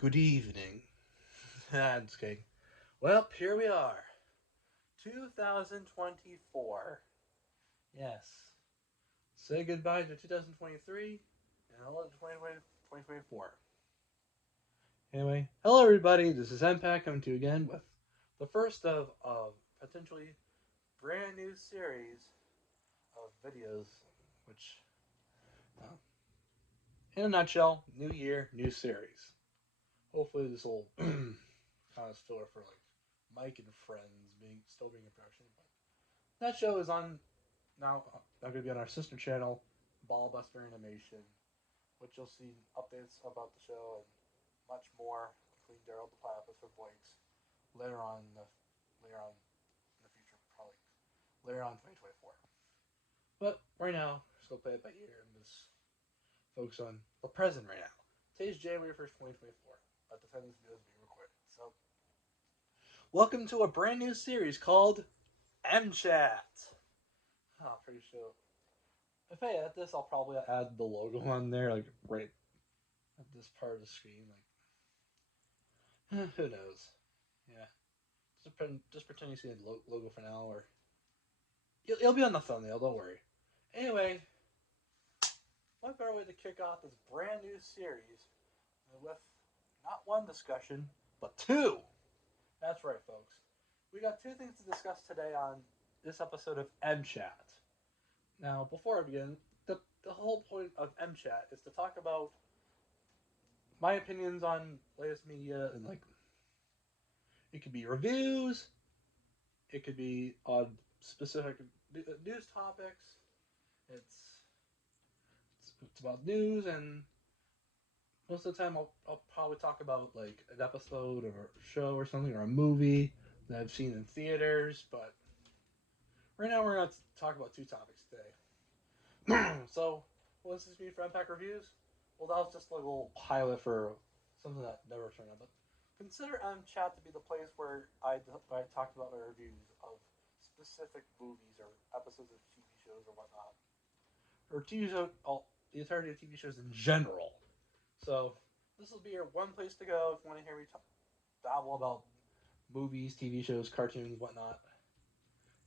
Good evening. I'm just kidding. Well, here we are. 2024. Yes. Say goodbye to 2023 and hello to 2024. Anyway, hello everybody. This is Mchat coming to you again with the first of a potentially brand new series of videos, which, uh, in a nutshell, new year, new series. Hopefully this will kind of filler for like Mike and Friends being in production. But that show is on now. Going to be on our sister channel, Ballbuster Animation, which you'll see updates about the show and much more, including Daryl the Platypus for Blake's later on in the future, probably later on 2024. But right now, just go play it by ear and just focus on the present right now. Today's January 1st, 2024. At the time this video is being recorded. So, welcome to a brand new series called Mchat. Oh, pretty sure. If I edit this, I'll probably add the logo on there, like right at this part of the screen. Like, who knows? Yeah, just pretend you see the logo for now, or it'll be on the thumbnail. Don't worry. Anyway, what better way to kick off this brand new series with not one discussion, but two. That's right, folks. We got two things to discuss today on this episode of Mchat. Now, before I begin, the whole point of Mchat is to talk about my opinions on latest media, and like it could be reviews, it could be on specific news topics. It's it's about news, and most of the time I'll probably talk about like an episode or a show or something or a movie that I've seen in theaters. But right now we're going to talk about two topics today. So what does this mean for Impact Reviews? Well, that was just like a little pilot for something that never turned out. But consider Chat to be the place where I talked about my reviews of specific movies or episodes of TV shows or whatnot, or TV shows, the entirety of TV shows in general. So this will be your one place to go if you want to hear me babble about movies, TV shows, cartoons, whatnot,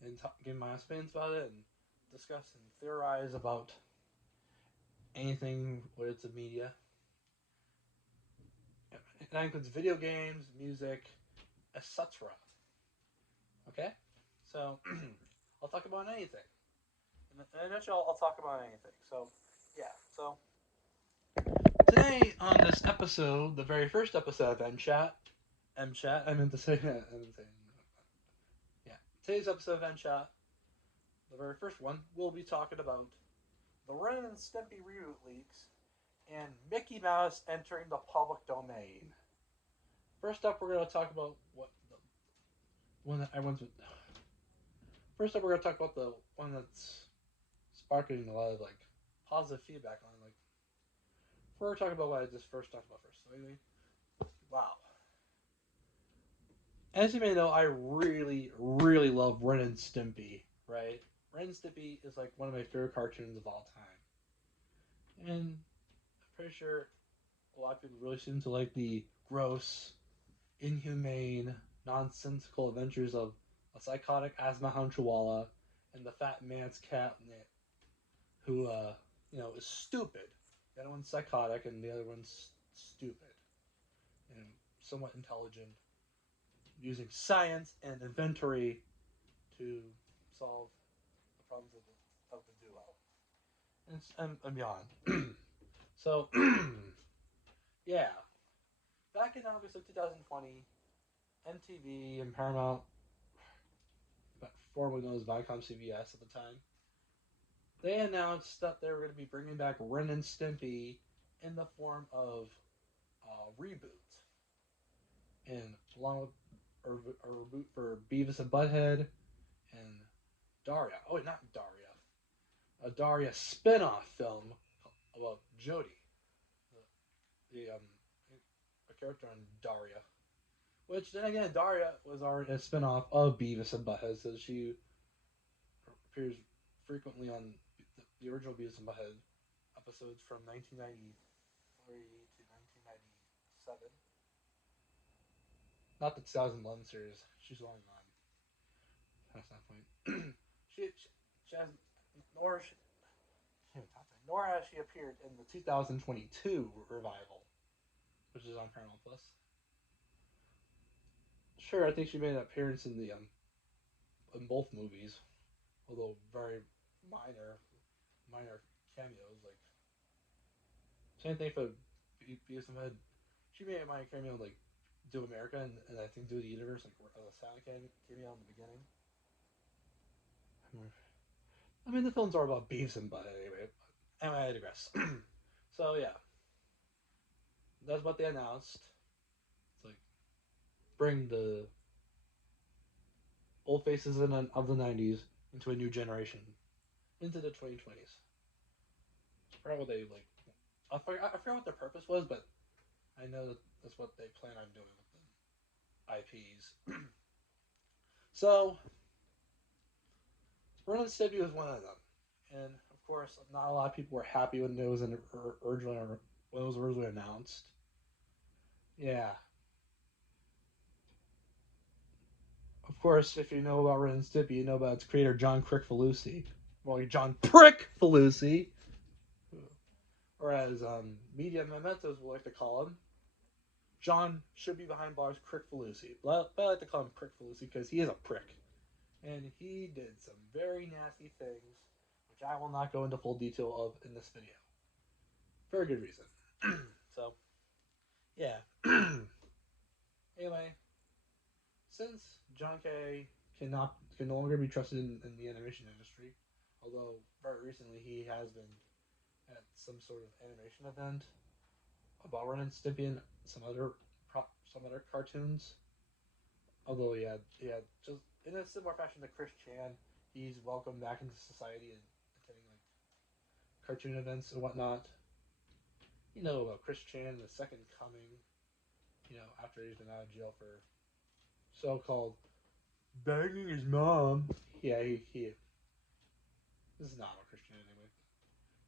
and give my opinions about it and discuss and theorize about anything related to media. That includes video games, music, etc. Okay? So, I'll talk about anything. In a nutshell, I'll talk about anything. So, yeah. So, today on this episode, the very first episode of Mchat, I meant to say, I meant to say, yeah. Today's episode of Mchat, the very first one, we'll be talking about the Ren and Stimpy Reboot leaks and Mickey Mouse entering the public domain. First up, we're going to talk about what the one that everyone's. First up, we're going to talk about the one that's sparking a lot of like positive feedback on. Like, we're talking about what I just first talked about first. So anyway, wow. As you may know, I really, really love Ren and Stimpy. Right? Ren and Stimpy is like one of my favorite cartoons of all time, and I'm pretty sure a lot of people really seem to like the gross, inhumane, nonsensical adventures of a psychotic asthma hound chihuahua and the fat man's cat who, is stupid. The other one's psychotic and the other one's stupid and somewhat intelligent, using science and inventory to solve the problems of the duo. And beyond. So, yeah. Back in August of 2020, MTV and Paramount, formerly known as Viacom CBS at the time, they announced that they were going to be bringing back Ren and Stimpy in the form of a reboot, and along with a reboot for Beavis and Butthead and Daria. Oh, wait, not Daria. A Daria spin-off film about Jody, the a character on Daria. Which then again, Daria was already a spin-off of Beavis and Butthead, so she appears frequently on the original Beavis and Butthead episodes from 1993 to 1997. not the 2011 series. She's only on past that point. She has nor she, nor has she appeared in the 2022 revival, which is on Paramount Plus. Sure, I think she made an appearance in both movies, although very minor cameos. Like same thing for Beavis and Head. She made a minor cameo like Do America and I think Do the Universe like as a silent cameo in the beginning. I mean the films are about Beavis and Butt anyway. Anyway, I digress. So yeah, that's what they announced. It's like bring the old faces of the '90s into a new generation, into the 2020s. I forgot what they like. I forgot what their purpose was, but I know that that's what they plan on doing with the IPs. So Ren and Stimpy was one of them, and of course, not a lot of people were happy when it was originally announced. Yeah, of course, if you know about Ren and Stimpy, you know about its creator John Crickfalusi, well, like John Prick Falusi, or as media mementos would like to call him, John should be behind bars Crick Falusi. But I like to call him Prick Falusi because he is a prick. And he did some very nasty things, which I will not go into full detail of in this video. For a good reason. So, yeah. Anyway, since John K. can no longer be trusted in the animation industry, although very recently he has been at some sort of animation event about Ren and Stimpy and some other cartoons. Although yeah, just in a similar fashion to Chris Chan, he's welcomed back into society and attending like cartoon events and whatnot. You know about Chris Chan, the second coming. You know after he's been out of jail for so-called banging his mom. Yeah, he this is not about Chris Chan anyway.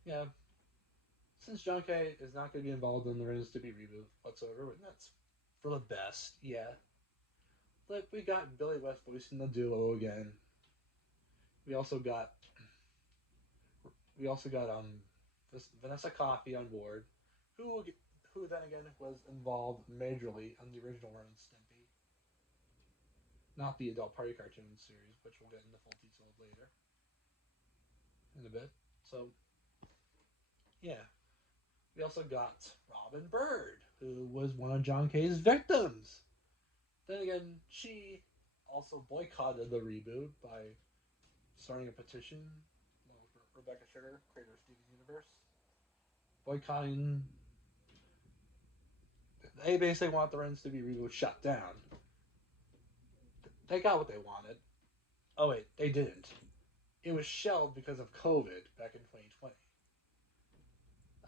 Yeah, since John K is not going to be involved in the Ren and Stimpy reboot whatsoever, and that's for the best. Yeah, like we got Billy West voicing the duo again. We also got we also got this Vanessa Coffey on board, who who then again was involved majorly on the original Ren and Stimpy, not the adult party cartoon series, which we'll get into full detail later in a bit. So yeah, we also got Robin Bird, who was one of John K's victims. Then again, she also boycotted the reboot by starting a petition with Rebecca Sugar, creator of Steven Universe, boycotting. They basically want the Ren and Stimpy reboot shut down. They got what they wanted. Oh wait, they didn't. It was shelved because of COVID back in 2020.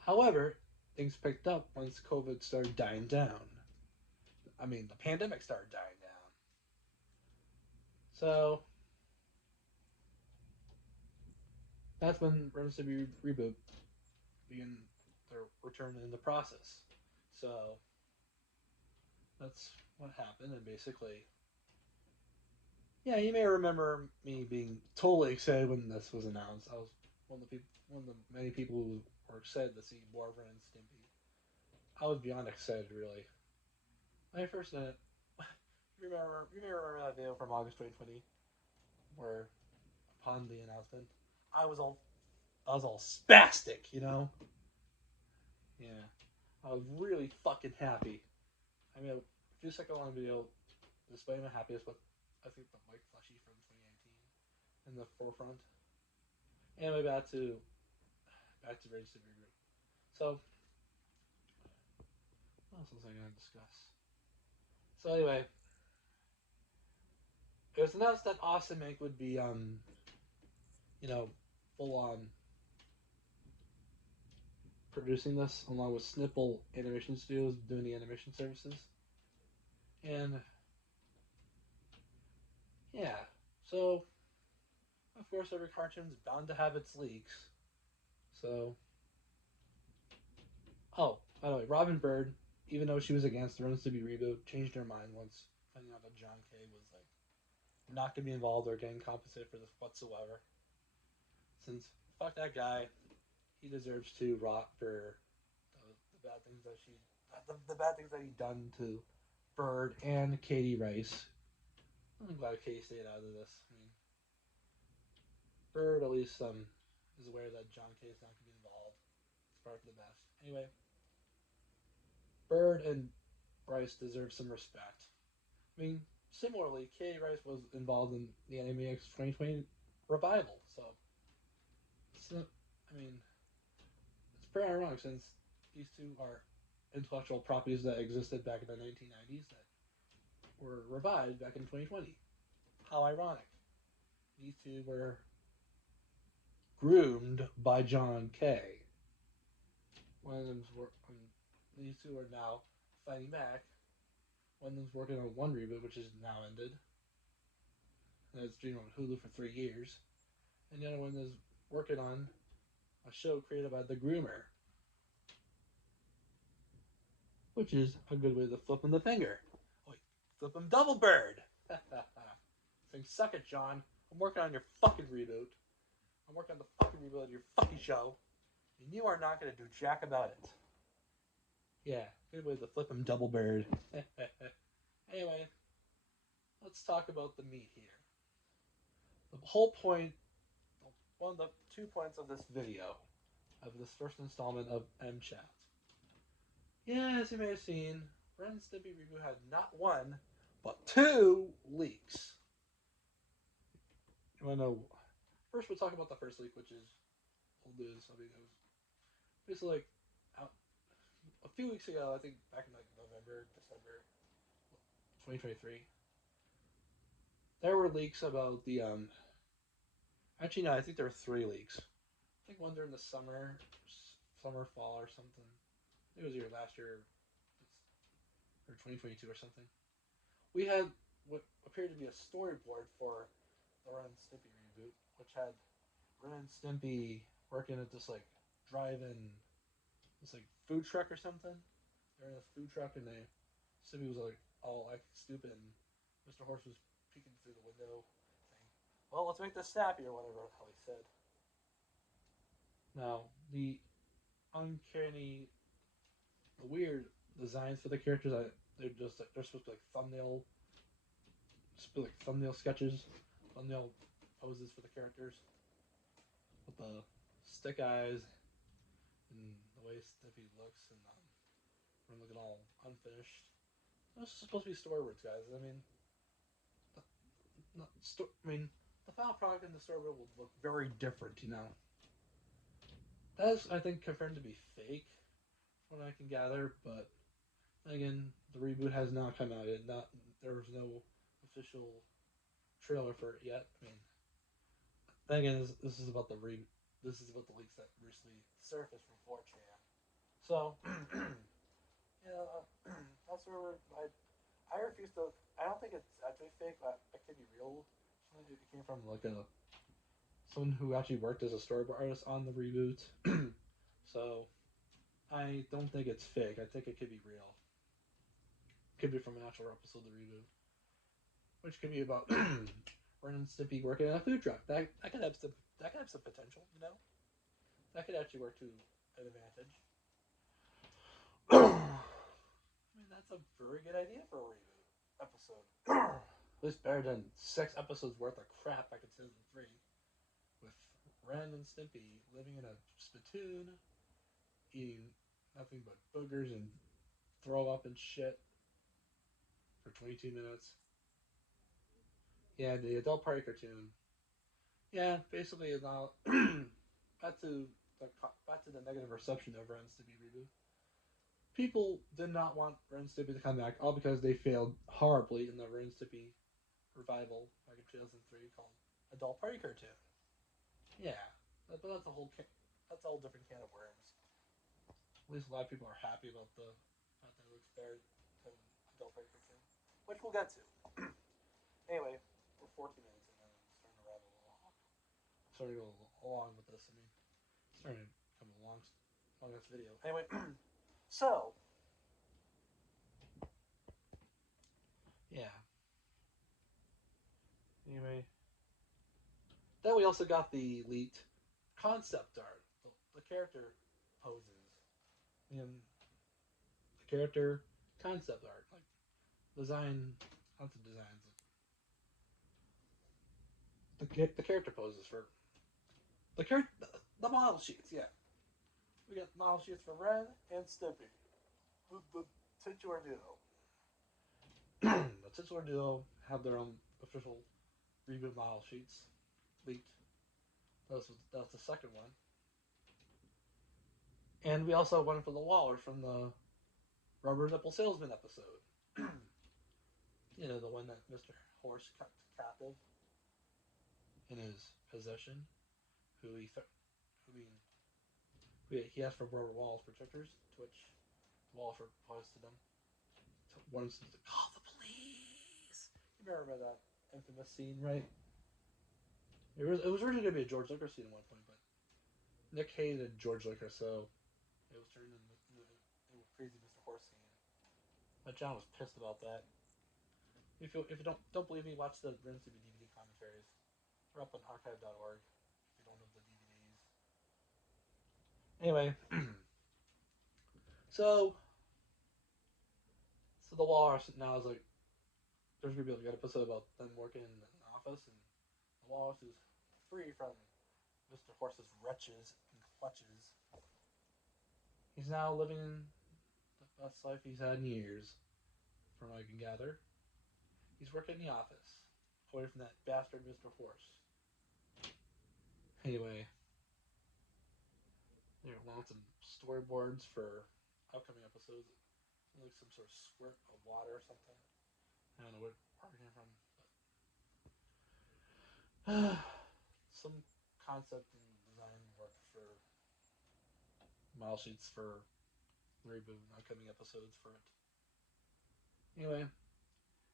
However, things picked up once COVID started dying down. I mean, the pandemic started dying down. So that's when Ren and Stimpy reboot began their return in the process. So that's what happened, and basically, yeah, you may remember me being totally excited when this was announced. I was one of the many people who were excited to see more Ren and Stimpy. I was beyond excited, really. When I first did it, you may remember that video from August 2020, where upon the announcement, I was all I was all spastic, you know. Yeah, I was really fucking happy. I mean, a few second long video displaying my happiness with, I think, the Mike Fleshy from 2019 in the forefront. Anyway, back to Rage Super Group. So, what else was I going to discuss? So anyway, it was announced that Awesome Inc. would be, you know, full on producing this, along with Snipple Animation Studios doing the animation services. And yeah, so of course every cartoon's bound to have its leaks. So, oh, by the way, Robin Bird, even though she was against the Ren and Stimpy reboot, changed her mind once finding out that John K was like not gonna be involved or getting compensated for this whatsoever. Since fuck that guy, he deserves to rot for the bad things that the bad things that he done to Bird and Katie Rice. I'm glad Katie stayed out of this. I mean, Bird at least is aware that John K is not going to be involved. It's probably for the best. Anyway, Bird and Bryce deserve some respect. I mean, similarly, Katie Rice was involved in the Animaniacs 2020 revival, so I mean, it's pretty ironic since these two are intellectual properties that existed back in the 1990s that were revived back in 2020. How ironic. These two were groomed by John Kay. One of them's these two are now fighting back. One of them's working on one reboot, which is now ended. And it's been on Hulu for 3 years. And the other one is working on a show created by The Groomer, which is a good way to flip him the finger. Wait, flip him double bird. Saying, suck it, John. I'm working on your fucking reboot. I'm working on the fucking reboot of your fucking show. And you are not going to do jack about it. Yeah, good way to flip him double bird. Anyway, let's talk about the meat here. The whole point, one of the 2 points of this video, of this first installment of Mchat. Yeah, as you may have seen, Ren and Stimpy Reboot had not one, but 2 leaks. You want to know? First, we'll talk about the first leak, which is old news. I mean, it was basically like out a few weeks ago. I think back in like November, December, 2023. There were leaks about the Actually, no, I think there were 3 leaks. I think one during the summer, fall, or something. It was either last year or 2022 or something. We had what appeared to be a storyboard for the Ren and Stimpy reboot, which had Ren and Stimpy working at this like drive-in, this like food truck or something. They're in this food truck and Stimpy was like all like stupid, and Mr. Horse was peeking through the window, saying, "Well, let's make this snappy," or whatever how he said. Now the uncanny, the weird designs for the characters, they're supposed to be like thumbnail sketches, thumbnail poses for the characters with the stick eyes and the way Stimpy looks and him looking all unfinished. This is supposed to be storyboards, guys. I mean, the final product in the storyboard will look very different. That is, I think, confirmed to be fake, from what I can gather. But again, the reboot has not come out yet. There was no official trailer for it yet. I mean, then again, this is about the leaks that recently surfaced from 4chan. So, that's where I refuse to. I don't think it's actually fake, but it could be real. It came from like someone who actually worked as a storyboard artist on the reboot. So I don't think it's fake. I think it could be real. Could be from an actual episode of the reboot, which could be about Ren and Stimpy working in a food truck. That could have some potential. That could actually work to an advantage. I mean, that's a very good idea for a reboot episode. At least better than 6 episodes worth of crap back in season 3, with Ren and Stimpy living in a spittoon, eating nothing but boogers and throw up and shit for 22 minutes. Yeah, the adult party cartoon. Yeah, basically, now back to the negative reception of Ren and Stimpy reboot. People did not want Ren and Stimpy to come back, all because they failed horribly in the Ren and Stimpy revival back in 2003 called Adult Party Cartoon. Yeah, but that's a whole different can of worms. At least a lot of people are happy about the fact that it looks better than Adult Party Cartoon, which we'll get to. Anyway, we're 14 minutes and then I'm starting to rattle along. Starting to go along with this. I mean, starting to come along this video. Anyway, so yeah, Anyway, then we also got the leaked concept art, the character poses, and the character concept art, like design, not the designs, the character poses for the model sheets. Yeah, we got model sheets for Ren and Stimpy, the titular duo. The titular duo have their own official reboot model sheets leaked. That was the second one. And we also went for the Wallers from the Rubber Nipple Salesman episode. You know, the one that Mr. Horse kept captive in his possession, who who he asked for rubber walls protectors, to which the Wallers replies to them. One instance, to call the police. You remember that infamous scene, right? It was originally going to be a George Lucas scene at one point, but Nick hated George Lucas, so it was turned into a crazy Mr. Horse scene. But John was pissed about that. If you don't believe me, watch the Ren and Stimpy DVD commentaries. They're up on archive.org. If you don't have the DVDs. Anyway, so the Walrus now is like there's gonna be like an episode about them working in an office, and the Walrus is free from Mr. Horse's wretches and clutches. He's now living the best life he's had in years, from what I can gather. He's working in the office, away from that bastard Mr. Horse. Anyway, they're wanting some storyboards for upcoming episodes. Like some sort of squirt of water or something. I don't know where it came from, but some concept and design work for model sheets for reboot and upcoming episodes for it. Anyway,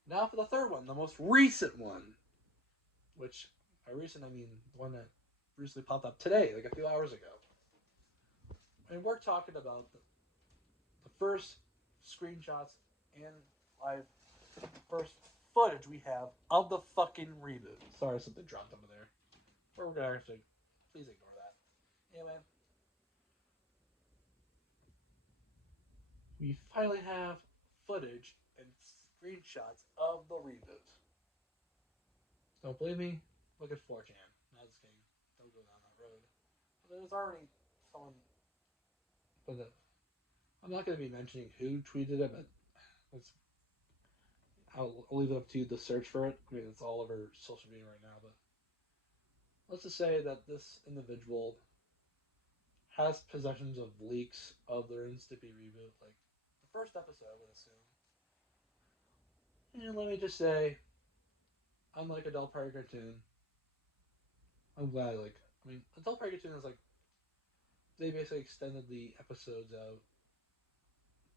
now for the third one, the most recent one, which by recent I mean the one that recently popped up today, like a few hours ago. And we're talking about the first screenshots and live first footage we have of the fucking reboot. Sorry, something dropped over there. We're gonna actually please ignore that. Anyway, we finally have footage and screenshots of the reboot. Don't believe me? Look at 4chan. No, just kidding. Don't go down that road. But there's already someone. But I'm not going to be mentioning who tweeted it, but it's, I'll leave it up to you to search for it. I mean, it's all over social media right now, but let's just say that this individual has possessions of leaks of the Ren and Stimpy reboot, like the first episode, I would assume. And let me just say, unlike Adult Party Cartoon, I'm glad, like, I mean, Adult Party Cartoon is like, they basically extended the episodes out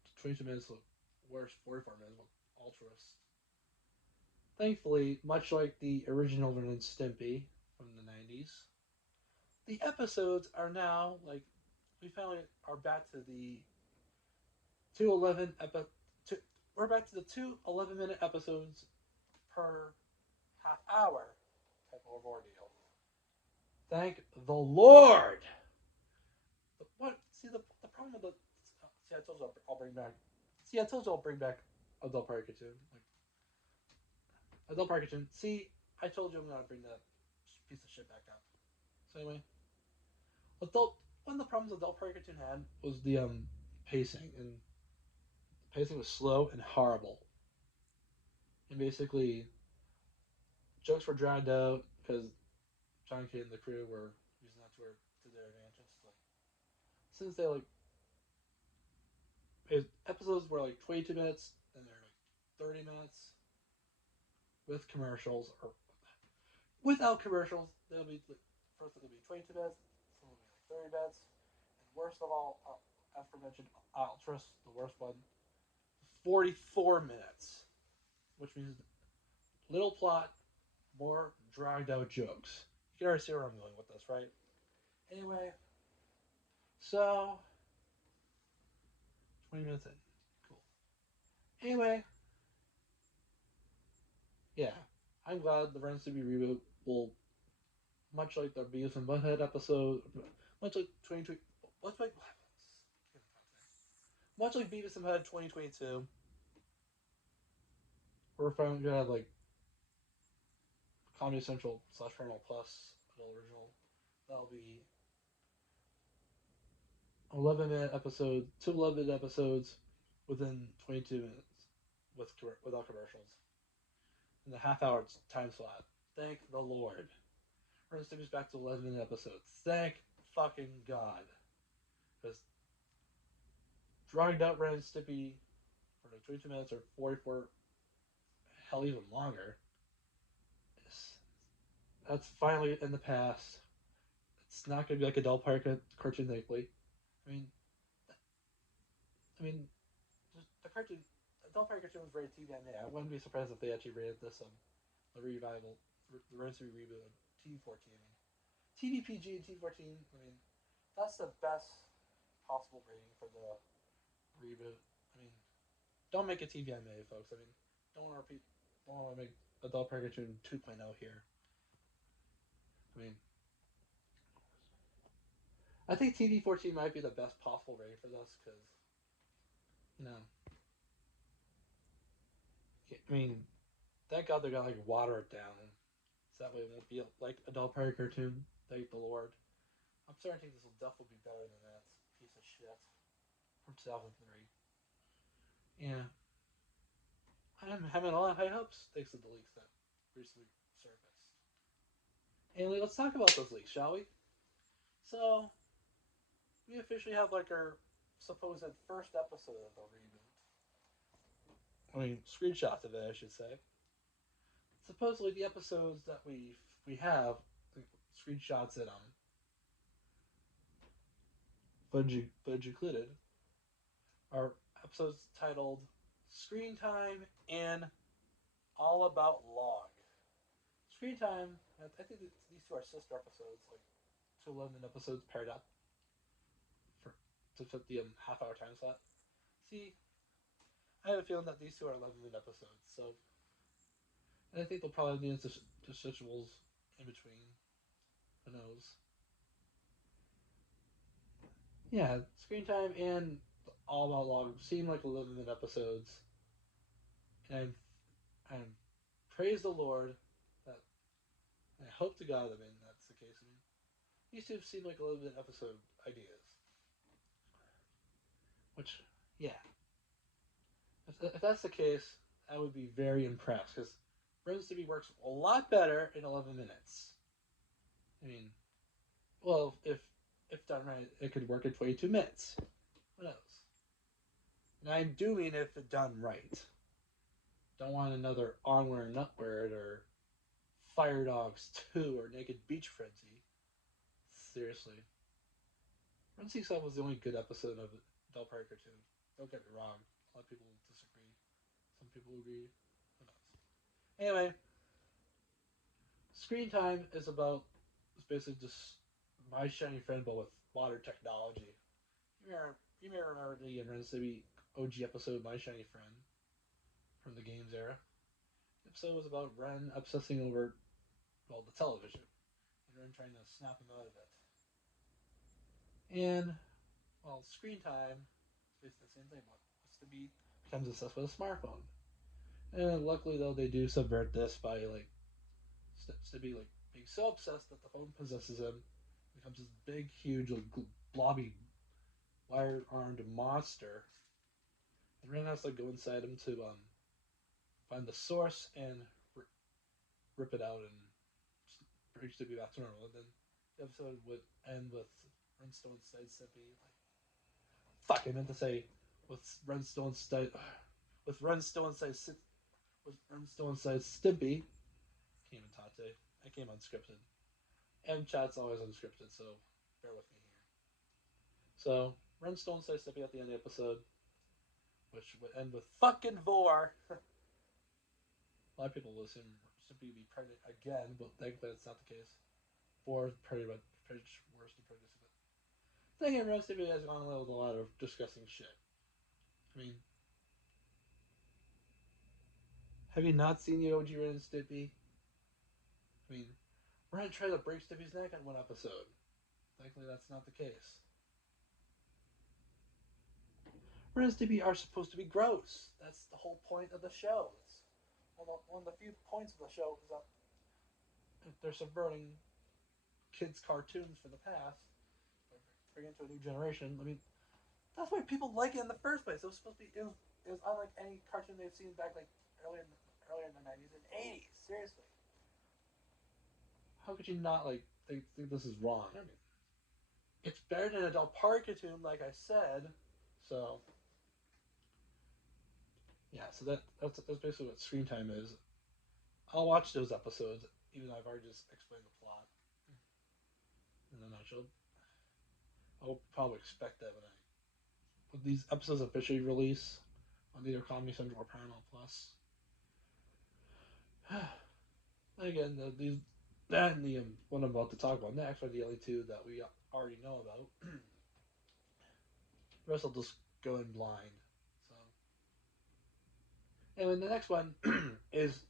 to 22 minutes, whereas 44 minutes with Ultras. Thankfully, much like the original Ren and Stimpy from the 90s, the episodes are now, like, we finally are back to the 211 epi- two, we're back to the 2 11-minute episodes per half hour type of ordeal. Thank the Lord. What? See the problem with the. See, I told you I'll bring back. See, I told you I'll bring back Adult Party Cartoon. Like Adult Party Cartoon. See, I told you I'm gonna bring that piece of shit back up. So anyway, adult. One of the problems Adult Party Cartoon had was the pacing, and the pacing was slow and horrible. And basically, jokes were dragged out because John K and the crew were using that to their advantage. Like, since they like episodes were like 22 minutes and they're like 30 minutes with commercials or without commercials, they'll be first it'll be 22 minutes, some will be like 30 minutes, and worst of all, aforementioned Ultras, the worst one, 44 minutes, which means little plot, more dragged out jokes. You can already see where I'm going with this, right? Anyway, so 20 minutes in, cool. Anyway, yeah, I'm glad the Ren and Stimpy reboot will, much like the Beavis and Butthead episode, much like 2020, much like much like Beavis and Butthead 2022, we're finally gonna have like Comedy Central slash Paramount Plus adult original. That'll be 11-minute episode, 2 11-minute episodes within 22 minutes without commercials in the half-hour time slot. Thank the Lord. Ren and Stimpy's back to 11-minute episodes. Thank fucking God. Because dragged out Ren and Stimpy for like 22 minutes or 44, hell, even longer. That's finally in the past. It's not going to be like Adult Park Cartoon Weekly. I mean, I mean, the cartoon, Adult Park Cartoon was rated TVMA. I wouldn't be surprised if they actually rated this the revival, the Rosary reboot of TV-14. I mean, TVPG and TV-14. I mean, that's the best possible rating for the reboot. I mean, don't make a TVMA, folks. I mean, don't want to repeat. Don't want to make Adult Park Cartoon 2.0 here. I mean, I think TV-14 might be the best possible rating for this because, you know, I mean, thank God they're gonna like water it down, so that way it won't be like Adult Park Cartoon. Thank the Lord. I'm starting to think this will definitely be better than that piece of shit from 2003. Yeah, I'm having a lot of high hopes thanks to the leaks that recently surfaced. And let's talk about those leaks, shall we? So we officially have like our supposed first episode of the reboot. I mean, screenshots of it, I should say. Supposedly, the episodes that we have screenshots in footage included are episodes titled "Screen Time" and "All About Log." Screen Time. I think these two are sister episodes, like 2 11 episodes paired up for to fit the half-hour time slot. See, I have a feeling that these two are 11-minute episodes, so and I think they'll probably need interstitials in between. Who knows? Yeah, Screen Time and All About Log seem like 11-minute episodes, and and praise the Lord that I hope to God, I mean, that's the case. I mean, these two seem like 11-minute episode ideas, which, yeah, if that's the case, I would be very impressed because Ren and Stimpy works a lot better in 11 minutes. I mean, well, if done right, it could work in 22 minutes. Who knows? And I do mean if it done right. Don't want another Onward and Upward or Fire Dogs 2 or Naked Beach Frenzy. Seriously. Run C7 was the only good episode of Del Park Cartoon. Don't get me wrong. A lot of people disagree. Some people agree. Who knows? Anyway, Screen Time is basically just My Shiny Friend but with modern technology. You may remember the Ren and Stimpy OG episode My Shiny Friend from the games era. The episode was about Ren obsessing over, well, the television, and Ren trying to snap him out of it. And, well, Screen Time is basically the same thing. Stimpy becomes obsessed with a smartphone. And luckily, though, they do subvert this by, like, Stimpy, like, being so obsessed that the phone possesses him, becomes this big, huge, like, blobby, wire-armed monster. And Ren has to go inside him to find the source and rip it out and bring Stimpy back to normal. And then the episode would end with Ren still inside Stimpy. Like, fuck, I meant to say with Ren still inside, with Ren still inside, with Ren still inside Stimpy. Came in Tate. I came unscripted. Mchat's always unscripted, so bear with me here. So Ren still inside Stimpy at the end of the episode, which would end with fucking Vor. A lot of people will assume Stimpy would be pregnant again, but thankfully that's not the case. Vor is pretty much worse than pregnancy, but then again, Ren Stimpy has gone with a lot of disgusting shit. I mean, have you not seen the OG Ren and Stimpy? I mean, Ren tried to break Stimpy's neck in one episode. Thankfully, that's not the case. Ren and Stimpy are supposed to be gross. That's the whole point of the show. It's one of the few points of the show is that they're subverting kids' cartoons from the past, bringing it to a new generation. I mean, that's why people like it in the first place. It was supposed to be. It was unlike any cartoon they've seen back like earlier in the '90s and '80s. Seriously, how could you not like think this is wrong? I mean, it's better than an adult park cartoon, like I said. So yeah, so that's basically what screen time is. I'll watch those episodes, even though I've already just explained the plot in a nutshell. I'll probably expect that when these episodes officially release on either Comedy Central or Paramount Plus. Again, these that and the one I'm about to talk about next are the only two that we already know about. The rest will just go in blind. So, and then the next one is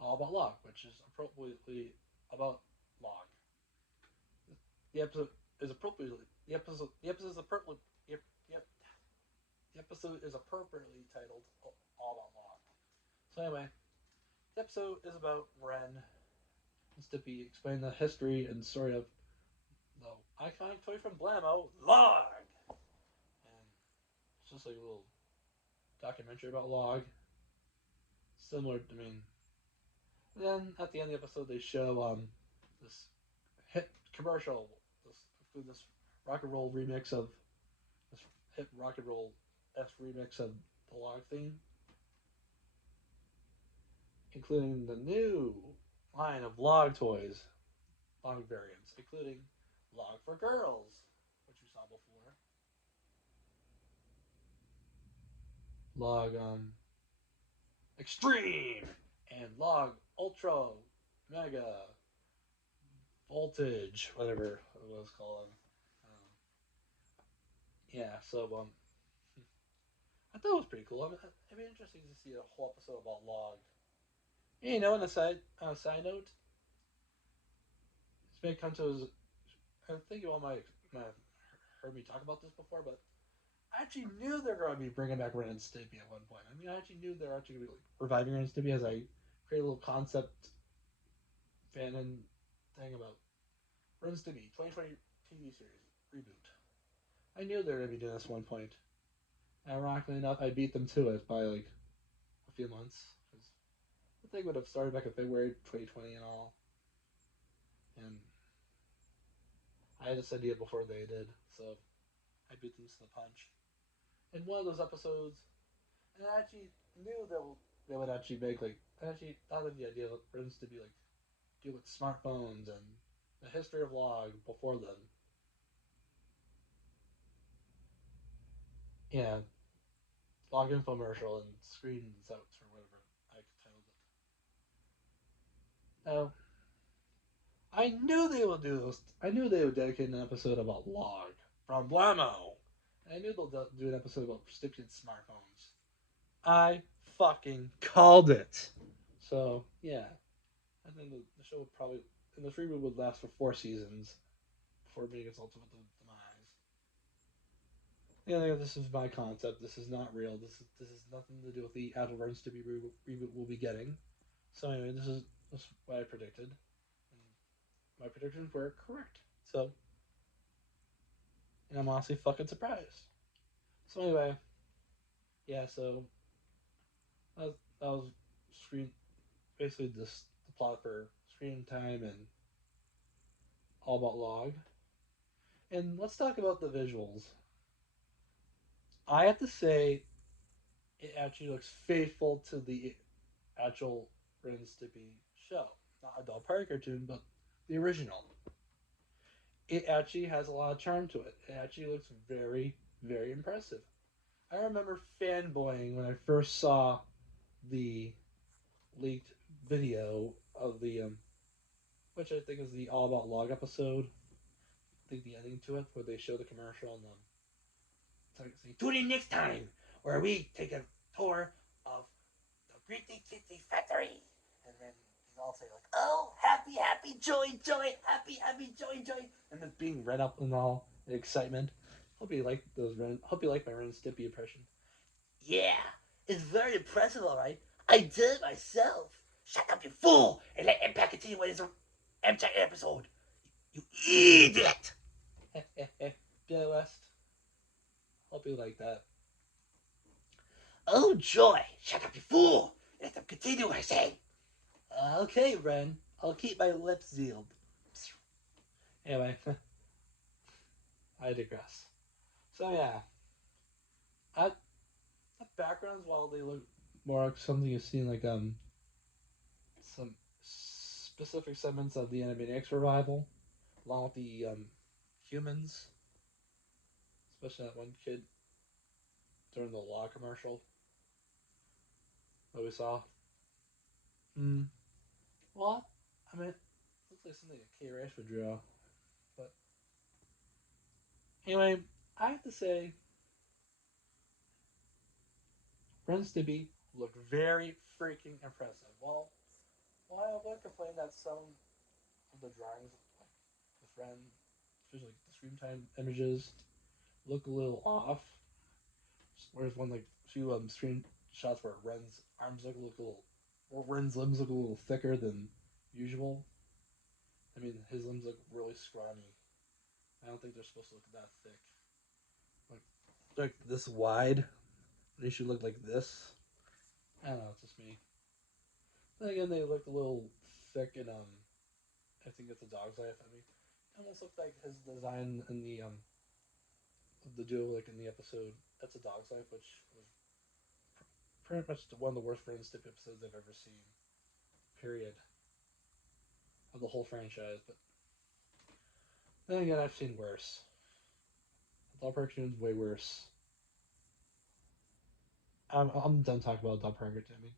all about Log, which is appropriately about Log. The episode is appropriately the episode is appropriately yep, yep, the episode is appropriately titled All About Log. So anyway, the episode is about Ren and Stimpy explaining the history and story of the iconic toy from Blammo, Log. And it's just like a little documentary about Log. Similar, I mean. And then at the end of the episode, they show this hit commercial, this rock and roll remix of this hit rock and roll s remix of the Log theme, including the new line of Log toys, Log variants, including Log for Girls, which we saw before, Log Extreme, and Log Ultra Mega Voltage, whatever it was called. Yeah, so I thought it was pretty cool. I mean, it'd be interesting to see a whole episode about Log. And, you know, on a side note, this may come to I think you all might have heard me talk about this before, but I actually knew they were going to be bringing back Ren and Stimpy at one point. I mean, I actually knew they were actually going to be like, reviving Ren and Stimpy as I created a little concept fan and thing about Ren and Stimpy 2020 TV series reboot. I knew they were going to be doing this at one point. Ironically enough, I beat them to it by like a few months. Because the thing would have started back in February 2020 and all. And I had this idea before they did, so I beat them to the punch. In one of those episodes, and I actually knew that they would actually make like I actually thought of the idea of friends to be like deal with smartphones and the history of log before then. Yeah, log infomercial and screens out or whatever I titled it. Now I knew they would do this. I knew they would dedicate an episode about log from Blammo. I knew they'll do an episode about stupid smartphones. I fucking called it. So yeah, I think the show would probably and this reboot would last for 4 seasons before meeting its ultimate demise. Yeah, this is my concept. This is not real. This is nothing to do with the Adult Runs to be reboot we'll be getting. So anyway, this is what I predicted, and my predictions were correct. So, and I'm honestly fucking surprised. So anyway, yeah. So that was screen basically this the plot for Screen Time and All About Log. And let's talk about the visuals. I have to say, it actually looks faithful to the actual Ren and Stimpy show. Not a Adult Party cartoon, but the original. It actually has a lot of charm to it. It actually looks very, very impressive. I remember fanboying when I first saw the leaked video of which I think is the All About Log episode. I think the ending to it, where they show the commercial and saying, "Tune in next time, where we take a tour of the Great City Factory," and then I'll say like, "Oh, happy, happy, joy, joy, happy, happy, joy, joy," and then being read up and all the excitement. Hope you like those. Hope you like my Ren and Stimpy impression. Yeah, it's very impressive, all right. I did it myself. Shut up, you fool, and let Impact continue with his Mchat episode. You idiot. Billy West. Hope you like that. Oh joy! Shut up, you fool! Let them continue, I say. Okay, Ren. I'll keep my lips sealed. Anyway, I digress. So yeah, at the backgrounds, while they look more like something you've seen, like some specific segments of the Animaniacs revival, along with the humans, especially that one kid during the law commercial that we saw. Hmm. Well, I mean, it looks like something a K. Rash would draw. But anyway, I have to say, Ren and Stimpy looked very freaking impressive. Well, while I would complain that some of the drawings, like with Ren, especially like the screen time images, look a little off. Whereas one like few screen shots where Ren's arms look a little, or Ren's limbs look a little thicker than usual. I mean, his limbs look really scrawny. I don't think they're supposed to look that thick. Like this wide. They should look like this. I don't know. It's just me. Then again, they look a little thick and I think it's a dog's life. I mean, it almost looked like his design in the duo, like in the episode "That's a Dog's Life," which was pretty much one of the worst Ren and Stimpy episodes I've ever seen. Period. Of the whole franchise. But then again, I've seen worse. Adult cartoons way worse. I'm done talking about adult cartoon. I mean,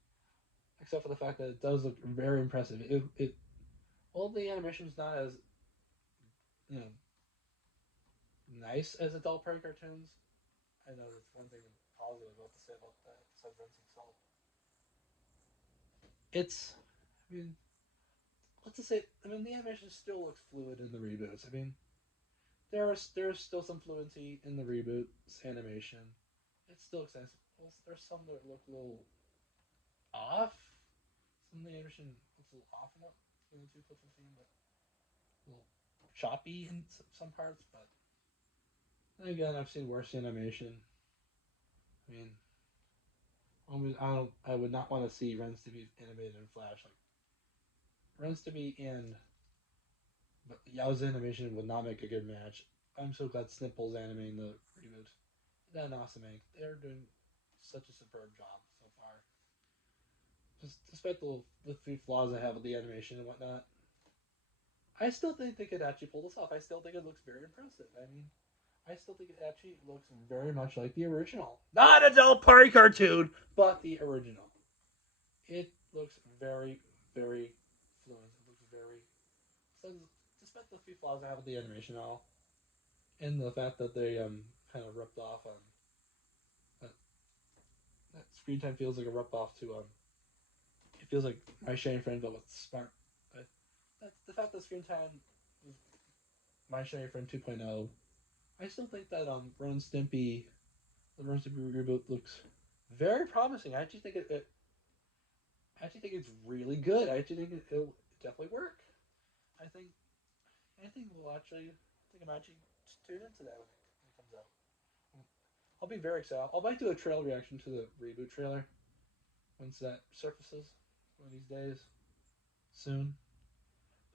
except for the fact that it does look very impressive. It all the animation's not as you know nice as adult party cartoons. I know that's one thing positive about to say about that besides rinsing salt. It's, I mean, let's just say, I mean, the animation still looks fluid in the reboots. I mean, there's still some fluency in the reboots animation. It still looks nice. Well, there's some that look a little off. Some of the animation looks a little off in the two clips I've seen, but a little choppy in some parts. But then again, I've seen worse animation. I mean, I would not want to see Rens to be animated in Flash. Like Rens to be in but Yao's animation would not make a good match. I'm so glad Snipple's animating the reboot. That and Asame, they're doing such a superb job so far. Just despite the few flaws I have with the animation and whatnot, I still think they could actually pull this off. I still think it looks very impressive. I mean, I still think it actually looks very much like the original. Not a Del Party cartoon, but the original. It looks very, very fluent. It looks very. So, despite the few flaws I have with the animation and all, and the fact that they kind of ripped off that, that screen time feels like a rip off to it feels like My Shiny Friend but with smart. But that's the fact that screen time was My Shiny Friend 2.0. I still think that Ren and Stimpy, the Ren and Stimpy reboot looks very promising. I actually think I actually think it's really good. I actually think it'll definitely work. I think I think we'll actually I think I'm actually tune into that when it comes out. I'll be very excited. I might do a trail reaction to the reboot trailer once that surfaces one of these days soon.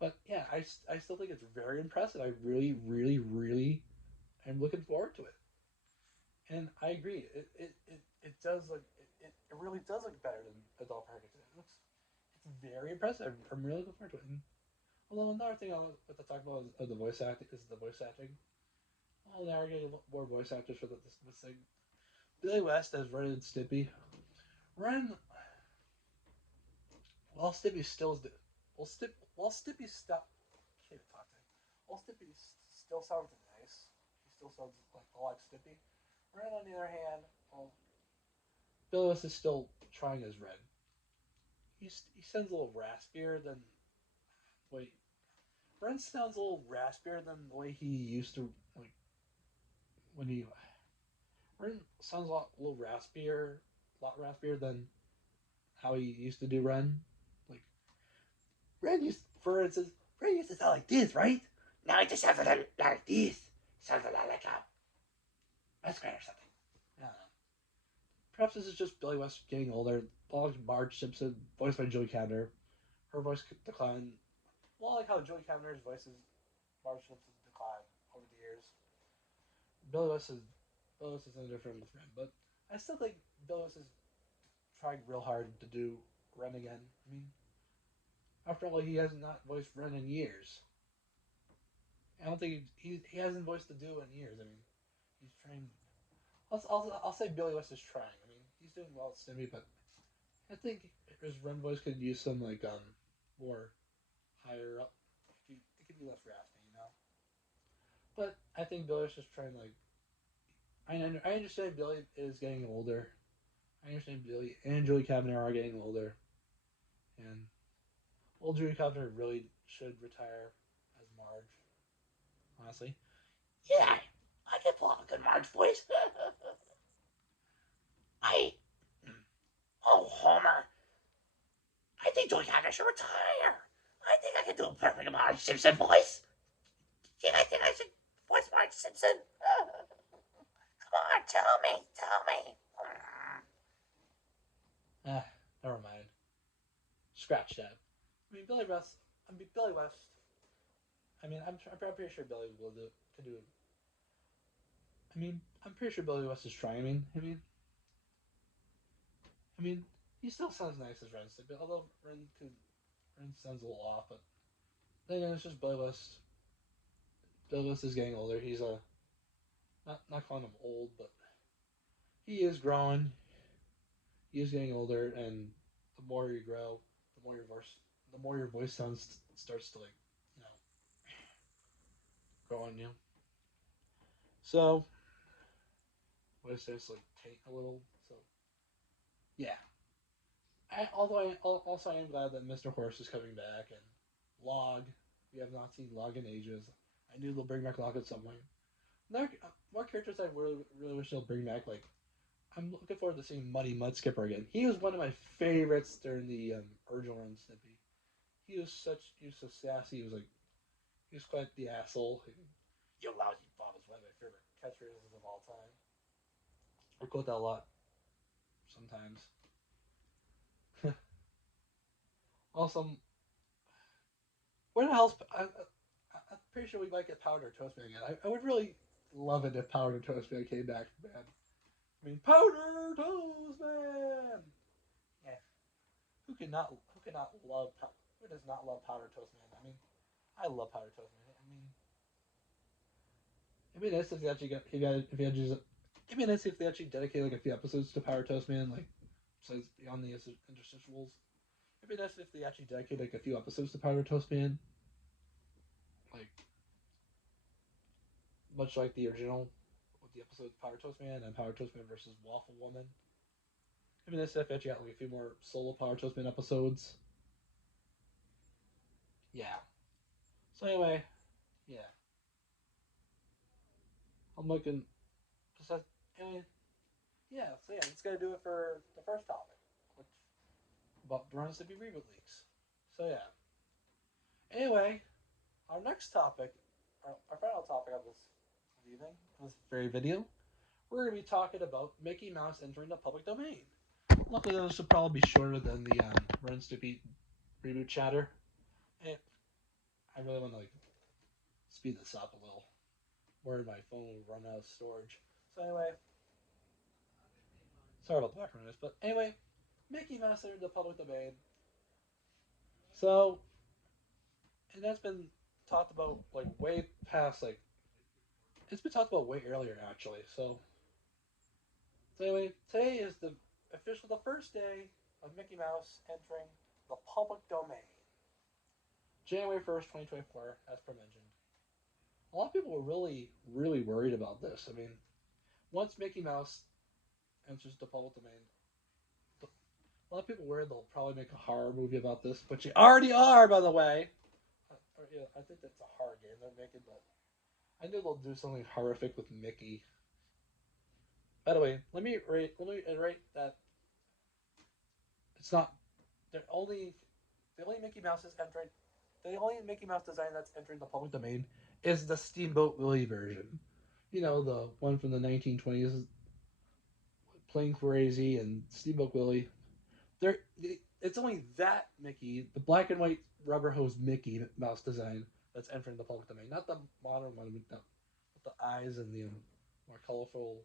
But yeah, I still think it's very impressive. I really, really, really am looking forward to it. And I agree. It does look it really does look better than Adult Park. It's very impressive. I'm really looking forward to it. And, although another thing I want to talk about is the voice acting. Is the voice acting. Oh, they are getting more voice actors for this thing. Billy West as Ren and Stimpy. Ren, while Stimpy still while Stimpy stop can't even talk to him. While Stimpy still sounds nice. He still sounds like Stimpy. Ren on the other hand, well, Billy West is still trying as Ren. he sounds a little raspier than wait. Ren sounds a little raspier than the way he used to like when he. Ren sounds a little raspier, than how he used to do Ren. Like Ren used, for instance, Ren used to sound like this, right? Now it just sounds like this. Sounds a lot like a muskrat or something. I don't know. Perhaps this is just Billy West getting older. Like Marge Simpson, voiced by Joey Cavner, her voice declined. Well, like how Joey Cavner's voices, Marge Simpson's declined over the years. Billy West is no different with Ren, but I still think Billy West is trying real hard to do Ren again. I mean, after all, he has not voiced Ren in years. I don't think he hasn't voiced the duo in years. I mean, he's trying. I'll say Billy West is trying. I mean, he's doing well at Stimpy, but I think his Ren voice could use some like more higher up. It could be less raspy, you know. But I think Billy is just trying like I understand Billy is getting older. I understand Billy and Joey Cavner are getting older, and old Joey Cavner really should retire as Marge. Honestly, yeah, I can pull off a good Marge voice. I oh Homer, I think Joey Cavner should retire. I think I can do a perfect Marge Simpson voice. Yeah, I think I should voice Marge Simpson. Come on, tell me. Ah, never mind. Scratch that. I mean, Billy West. I mean, Billy West. I mean, I'm pretty sure Billy will do can do. I mean, I'm pretty sure Billy West is trying. I mean, he still sounds nice as Ren Stimpy, although Ren sounds a little off. But then again, it's just Billy West. Billy West is getting older. He's a not calling him old, but he is growing. He is getting older, and the more you grow, the more your voice sounds starts to like, you know, grow on you. So, what is this like? Take a little. So, yeah. Also I am glad that Mr. Horse is coming back and Log. We have not seen Log in ages. I knew they'll bring back Log at some point. More characters I really wish they'll bring back. Like I'm looking forward to seeing Muddy Mudskipper again. He was one of my favorites during the original Ren and Stimpy. He was so sassy. He was quite the asshole. You lousy bum is one of my favorite catchphrases of all time. I quote that a lot sometimes. Also, where the hell's I'm pretty sure we might get Powder Toast Man again. I would really love it if Powder Toast Man came back, man. I mean, Powder Toast Man. Yeah, who does not love Powder Toast Man? I mean, I love Powder Toast Man. I mean, it'd be nice if they actually got if he had just. It'd be nice if they actually dedicated like a few episodes to Powder Toast Man, like besides beyond the interstitials. It'd be nice if they actually dedicated like a few episodes to Powder Toast Man, like much like the original with the episodes Power Toast Man and Power Toast Man versus Waffle Woman. I mean, this actually got like a few more solo Power Toast Man episodes. Yeah. So anyway, yeah, I'm looking. Anyway, yeah. So yeah, that's gonna do it for the first topic, which about the Ren and Stimpy reboot leaks. So yeah. Anyway, our next topic, our final topic of this evening, this very video, we're gonna be talking about Mickey Mouse entering the public domain. Luckily, this will probably be shorter than the Ren and Stimpy reboot chatter. And I really want to like speed this up a little. Worried my phone will run out of storage. So anyway, sorry about the background noise, but anyway, Mickey Mouse entered the public domain. So, and that's been talked about like way past like it's been talked about way earlier actually. So anyway, today is the first day of Mickey Mouse entering the public domain. January 1st, 2024, as per mentioned. A lot of people were really worried about this. I mean, once Mickey Mouse enters the public domain, A lot of people worry they'll probably make a horror movie about this, but you already are, by the way. Yeah, I think that's a horror game they're making, but I knew they'll do something horrific with Mickey. By the way, let me iterate that it's not the only Mickey Mouse is entering the only Mickey Mouse design that's entering the public domain is the Steamboat Willie version. You know, the one from the 1920s, playing crazy and Steamboat Willie. There, it's only that Mickey, the black and white rubber hose Mickey Mouse design, that's entering the public domain, not the modern one with the eyes and the more colorful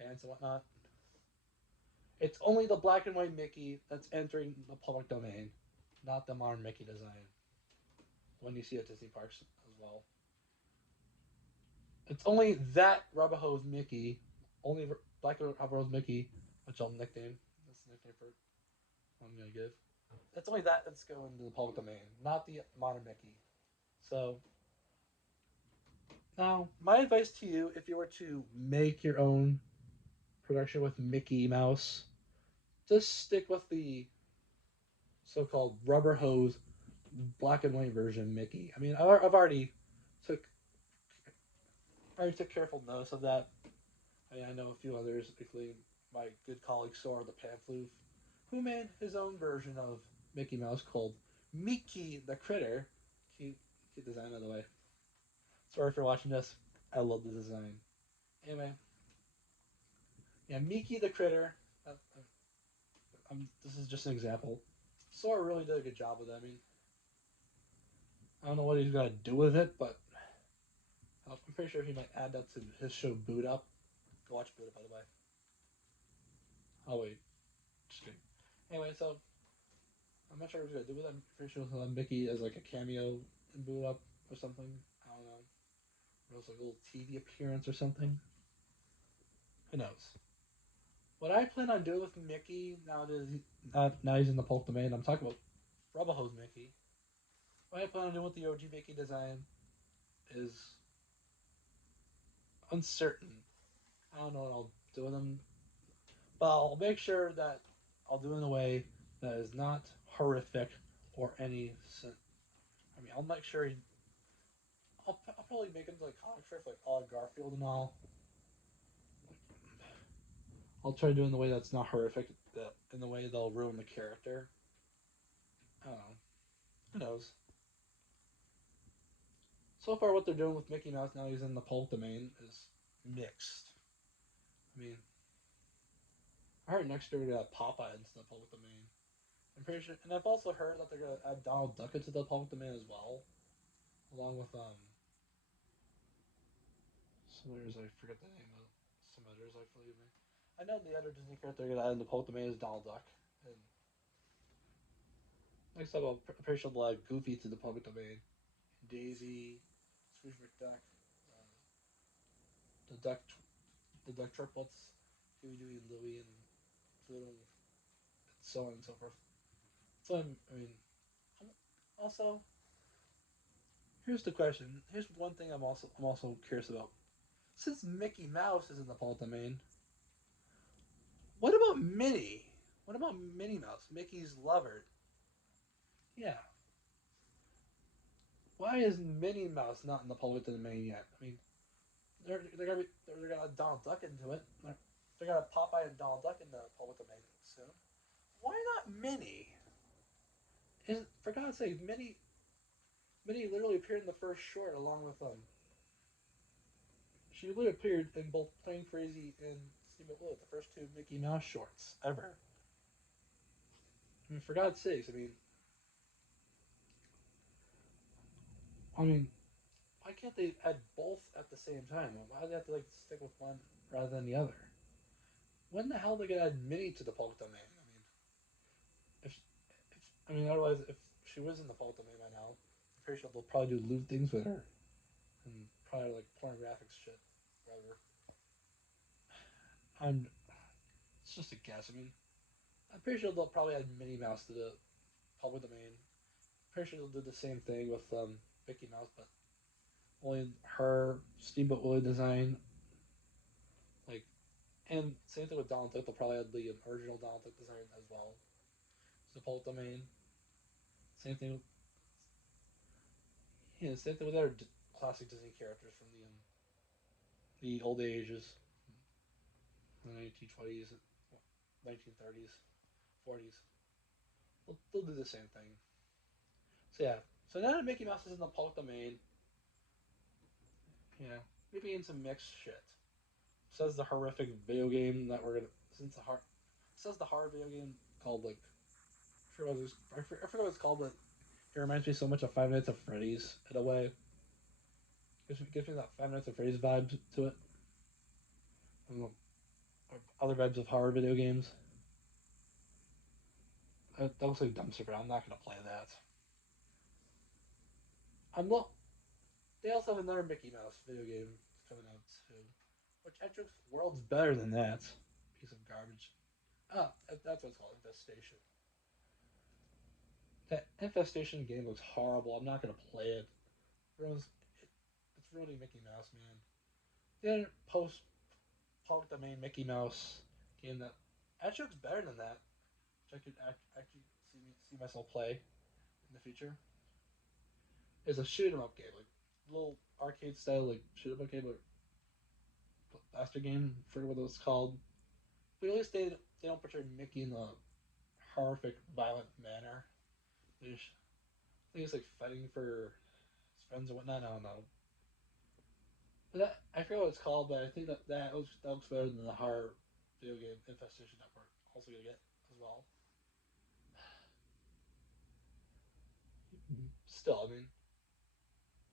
pants and whatnot. It's only the black and white Mickey that's entering the public domain, not the modern Mickey design. When you see at Disney parks as well, it's only that rubber hose Mickey, only black and rubber hose Mickey, which I'll nickname. That's the nickname for I'm gonna give. It's only that that's going to the public domain, not the modern Mickey. So now, my advice to you, if you were to make your own production with Mickey Mouse, just stick with the so-called rubber hose black and white version Mickey. I mean, I've took already took careful notice of that. I mean, I know a few others, including my good colleague Sora the Pamphlet, who made his own version of Mickey Mouse called Mickey the Critter. Cute, cute design, by the way. Sorry for watching this. I love the design. Anyway, yeah, Mickey the Critter. This is just an example. Sora really did a good job with it. I mean, I don't know what he's gonna do with it, but I'm pretty sure he might add that to his show Boot Up. Go watch Boot Up, by the way. Oh wait, just kidding. Anyway, so I'm not sure what he's gonna do with it. I'm pretty sure he'll have Mickey as like a cameo in Boot Up or something. I don't know. Or else like a little TV appearance or something. Who knows? What I plan on doing with Mickey now he's in the Polk domain. I'm talking about Rubber Hose Mickey. What I plan on doing with the OG Mickey design is uncertain. I don't know what I'll do with them, but I'll make sure that I'll do it in a way that is not horrific or any. I mean, I'll make sure I'll probably make him like comic strips like all Garfield and all. I'll try to do it in a way that's not horrific, that in the way they'll ruin the character. I don't know. Who knows? So far, what they're doing with Mickey Mouse now he's in the Polk domain is mixed. I mean, I heard next year we're gonna have Popeye into the Polk domain. I'm pretty sure, and I've also heard that they're gonna add Donald Duck into the Polk domain as well, along with some others. I forget the name of some others. I believe me. I know the other Disney character they're gonna add in the Polk domain is Donald Duck, and next up, I'm pretty sure they'll add Goofy to the public domain. Daisy, Scrooge McDuck, the Duck, the Duck triplets, Huey, Dewey, and Louie, and Pluto, and so on and so forth. So I mean, also here's the question. Here's one thing I'm also curious about. Since Mickey Mouse is in the public domain, what about Minnie? What about Minnie Mouse, Mickey's lover? Yeah. Why is Minnie Mouse not in the public domain yet? I mean, they're gonna Donald Duck into it. They're gonna Popeye and Donald Duck in the public domain soon. Why not Minnie? For God's sake, Minnie literally appeared in the first short along with She literally appeared in both Plain Crazy and Steamboat Willie, the first two Mickey Mouse shorts ever. I mean, for God's sakes, I mean, why can't they add both at the same time? Why do they have to like stick with one rather than the other? When the hell are they gonna add Minnie to the public domain? Otherwise, if she was in the public domain by now, I'm pretty sure they'll probably do lewd things with her and probably like pornographic shit. Whatever. I'm. It's just a guess. I mean, I'm pretty sure they'll probably add Minnie Mouse to the public domain. Pretty sure they'll do the same thing with Mickey Mouse, but only her Steamboat Willie design. Like, and same thing with Donald Duck. They'll probably add the original Donald Duck design as well. It's a public domain. Same thing. Yeah, same thing with other classic Disney characters from the old ages, the 1920s, 1930s, 40s. They'll do the same thing. So yeah. So now that Mickey Mouse is in the public domain, yeah, maybe in some mixed shit. Says the horrific video game that we're gonna since the hard says the horror video game called like I forget what it's called, but it reminds me so much of Five Nights at Freddy's in a way. Gives me that Five Nights at Freddy's vibe to it. I don't know, other vibes of horror video games. That looks like dumpster fire. I'm not gonna play that. I'm not. They also have another Mickey Mouse video game coming out too, which actually world's better than that piece of garbage. Ah, that's what it's called, Infestation. That Infestation game looks horrible. I'm not gonna play it. Ruins, it's ruining Mickey Mouse, man. They didn't post public domain Mickey Mouse game that actually looks better than that, which I could actually see myself play in the future. Is a shoot 'em up game, like little arcade style, like shoot 'em up game, or blaster game. I forget what it was called. But at least they don't portray Mickey in a horrific, violent manner. They just, I think it's like fighting for his friends and whatnot. I don't know. But that, I forget what it's called, but I think that looks better than the horror video game Infestation that we're also gonna get as well. Still, I mean,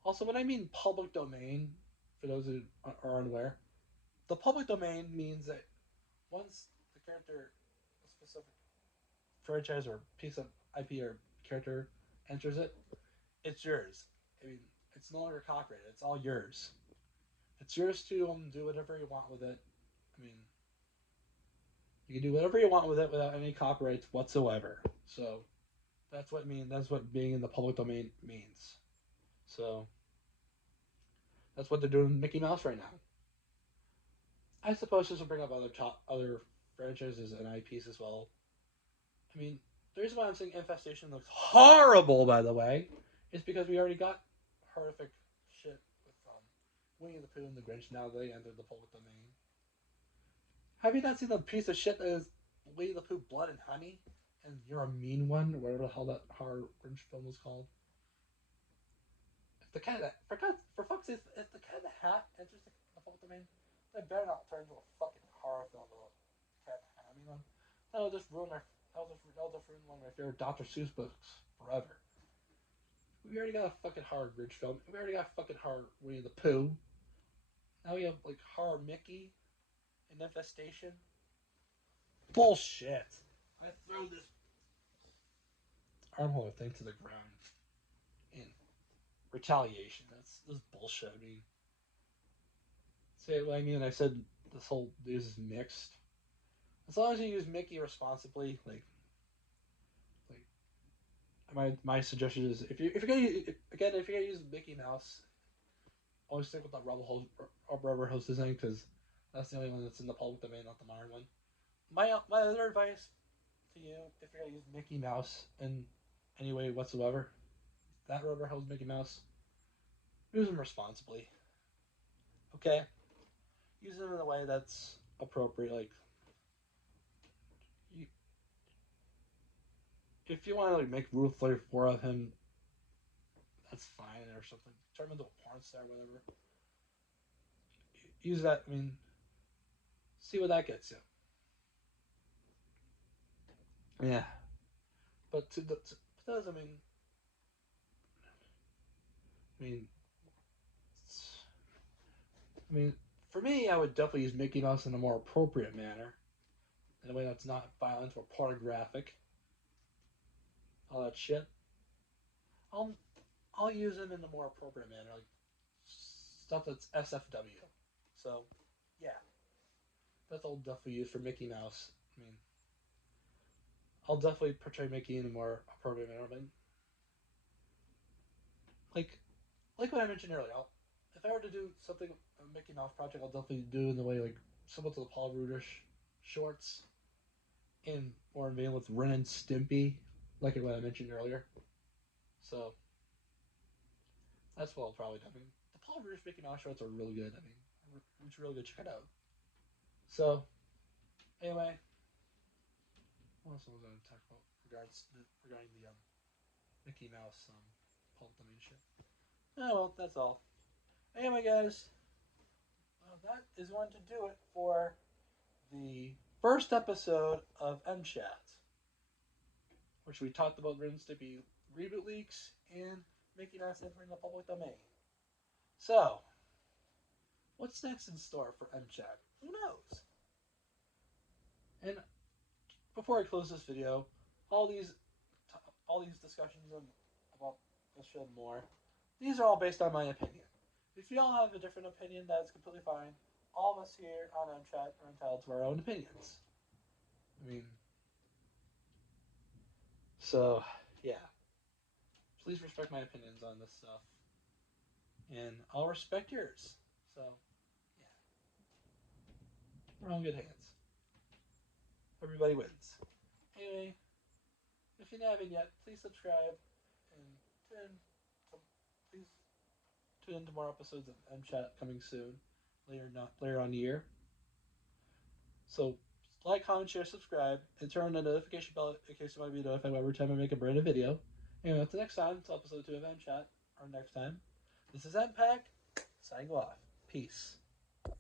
also when I mean public domain, for those who are unaware, the public domain means that once the character, a specific franchise or piece of IP or character enters it, it's yours. I mean, it's no longer copyrighted. It's all yours. It's yours to do whatever you want with it. I mean, you can do whatever you want with it without any copyrights whatsoever. So that's what mean. That's what being in the public domain means. So that's what they're doing with Mickey Mouse right now. I suppose this will bring up other franchises and IPs as well. I mean, the reason why I'm saying Infestation looks horrible, by the way, is because we already got horrific shit with Winnie the Pooh and the Grinch. Now they entered the public domain. Have you not seen the piece of shit that is Winnie the Pooh, Blood and Honey, and You're a Mean One, or whatever the hell that horror Grinch film was called? If the cat that for fuck's sake, if the cat in the hat enters the public domain, they better not turn into a fucking horror film about the cat in the hat. I mean, that'll just ruin our that'll just ruin one of my favorite Dr. Seuss books forever. We already got a fucking horror Grinch film. We already got fucking horror Winnie the Pooh. Now we have like horror Mickey and Infestation. Bullshit. I throw this armhole thing to the ground in retaliation. That's bullshit. I mean, say what I mean. I said this whole news is mixed. As long as you use Mickey responsibly, like my suggestion is if you're gonna use Mickey Mouse, always stick with the rubber hose design because that's the only one that's in the public domain, not the modern one. My other advice to you, if you're gonna use Mickey Mouse in any way whatsoever, that rubber hose Mickey Mouse, use them responsibly. Okay, use them in a way that's appropriate. Like, you, if you want to like make Rule 34 of him, that's fine or something. Turn him into a porn star, whatever. Use that. I mean, see what that gets you. Yeah, but to those, I mean, I mean, for me, I would definitely use Mickey Mouse in a more appropriate manner, in a way that's not violent or pornographic, all that shit. I'll I'll use them in a more appropriate manner, like stuff that's SFW. So, yeah, that's all definitely use for Mickey Mouse. I mean, I'll definitely portray Mickey in a more appropriate manner. But like like what I mentioned earlier, if I were to do something a Mickey Mouse project, I'll definitely do in the way like similar to the Paul Rudish shorts, in or in vein with Ren and Stimpy. like what I mentioned earlier. So that's what I'll probably do. I mean, the Paul Revere Mickey Mouse shorts are really good. I mean, it's really good. Check it out. So anyway, what else was I going to talk about regarding the Mickey Mouse Paul Domain shit? Oh well, that's all. Anyway, guys, that is going to do it for the first episode of Mchat, which we talked about Ren and Stimpy reboot leaks and Mickey Mouse entering the public domain. So, what's next in store for Mchat? Who knows? And before I close this video, all these all these discussions about this show and more, these are all based on my opinion. If you all have a different opinion, that's completely fine. All of us here on Mchat are entitled to our own opinions. I mean, so yeah, please respect my opinions on this stuff, and I'll respect yours. So yeah, we're all in good hands. Everybody wins. Anyway, if you haven't yet, please subscribe and tune in. Please tune in to more episodes of Mchat coming soon, later on the year. So like, comment, share, subscribe, and turn on the notification bell in case you want to be notified every time I make a brand new video. Anyway, until next time, it's episode 2 of Mchat, or next time. This is MPack, signing off. Peace.